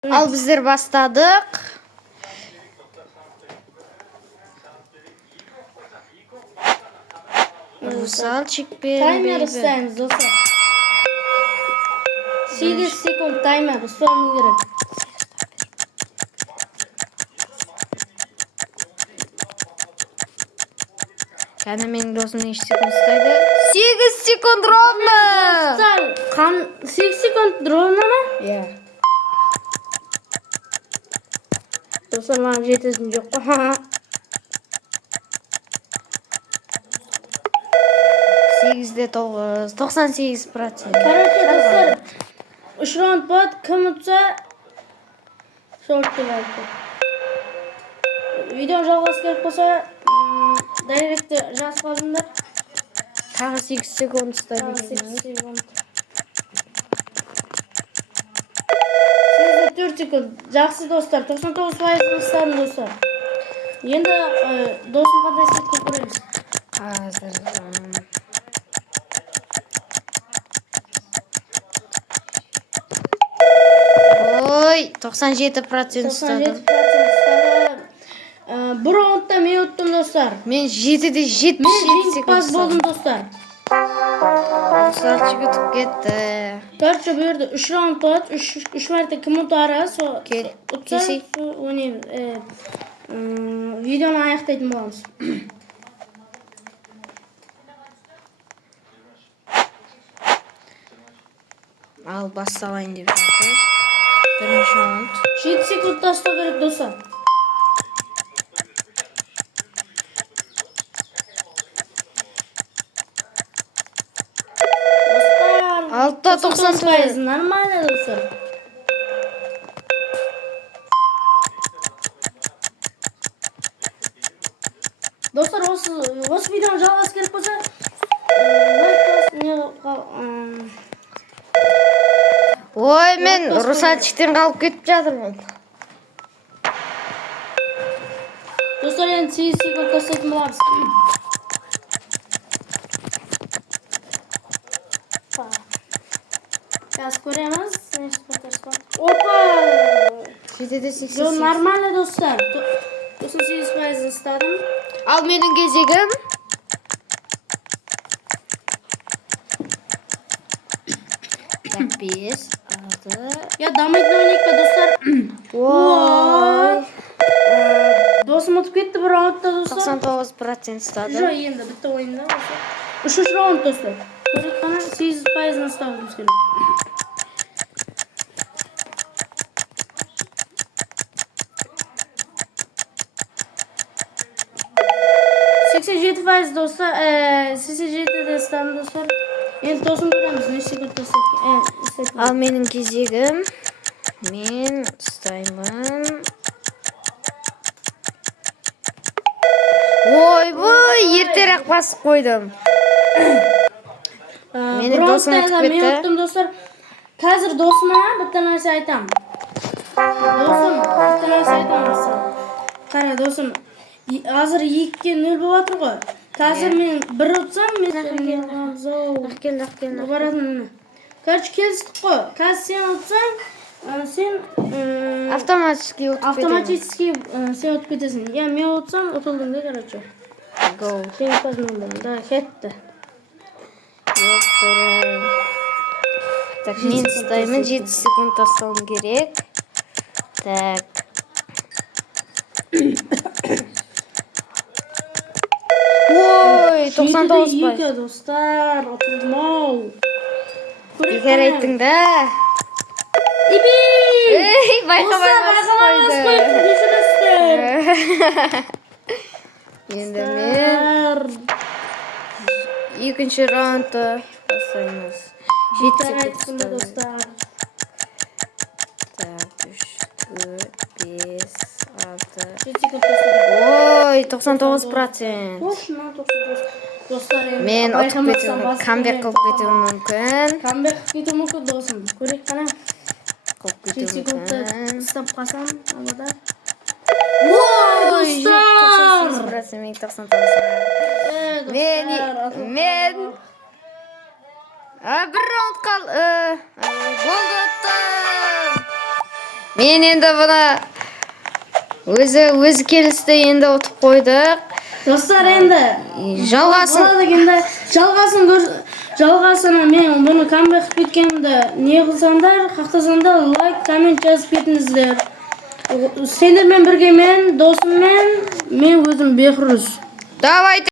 Al bizler бастадық. Русалчик бери. Таймер ұстаймыз достар. 8 секунд таймер ұстауымыз керек. Кәне менің досым неше секунд ұстайды? 8 секунд ровно. Достар, 8 секунд ровно ма? Иә. Достар, маған жететін жоқ. 8-де 9, 98%. Короче, достар, 3 раунд болады, кім ұтса шорт деп айтты. Видео жалғасы керек болса, дайректте жазып қалыңдар. Тағы 8 секунд ұстайды. 8 секунд. 4 секунд. Жақсы достар, 99% ұстадым достар. Енді досым қандай сетке көреміз. Қазір. Ой, 97% ұстадым. 97% ұстадым. Бір раундта мен ұттым достар. Мен 7-де 77 Мен секунд жеңімпаз болдым достар. Русалчик өтіп кетті. Короче, bu yerda 3 rauнд болады. 3 marta kim utaradi, Kesik. o'ynaymiz. Videoni аяқтайтын боламыз. Ал басталайын деп жатыр. Бірінші раунд. 7 секундта ұстау керек достар. Алтта 90%. Нормально достар. Достар, осы видеоны жалғасы керек болса, Ой, мен Русалчиктен қалып кетіп жатырмын. Достар, енді 8 секунд көстетін боламыз. Қазір көреміз. Опа! 7-де 88. Нормально достар. 98% ұстадым. Ал менің кезегім. Так, 5, 6. Я дамайтын ойнайық па достар? Ой. Досым ұтып кетті бір раундта достар. 99% ұстадым. Жоқ, енді бітті ойында достар. 3-3 раунд достар. Көрек қана 8% ұстауымыз керек. Dostlar, 87'de stand dostlar. Енді тосын көреміз, не секунд достар. Ал менің кезегім. Мен ұстаймын. Ой, ертерек басып қойдым. Менің досым өтіп кетті. Мен өттім достар. Қазір досыма бір нәрсе айтам. Досым, бір нәрсе айтам. Қара досым, азыр 2-ге 0 болып жатыр ғой. Қазір мен бір ұтсам, мен баратын. Короче, келістік қой. Қазір сен ұтсаң, сен автоматически сен ұтып кетесің. Я мен ұтсам, ұтылдым да, короче. Go. Жеңімпаз болдым. Да, кетті. Так, мен ұстаймын, 7 секунд ұстауым керек. Так. Ой, 99%. Достар, отылмау. Егер айттың да. Иби! Ей, байқамай басып қойды. Енді мен екінші раундты бастаймыз. 7 секунд достар. Так, 3, 4, 5, 6. 7 секунд достар. Ой, 99%. Точно, 99%. Достар, Мен ұтып кетуім, камбек қылып кетуім мүмкін. Камбек кетуі мүмкін досым. Көрек қана. Қылып 7 кетуім секундта мүмкін. ұстап қалсам, алада. Ой, достар! 98%, мен 99%. Мен... бір раунд болды. Men endi buni o'zi kelishdi, endi o'tib qo'ydik. Do'stlar, endi Жалғасын. Endi жалғасini men buni comeback qilib ketganimda ne qilsanglar, xohlasanlar like, komment yozib ketingizlar. Senlar bilan birga men, do'stim men o'zim Behruz. Давайте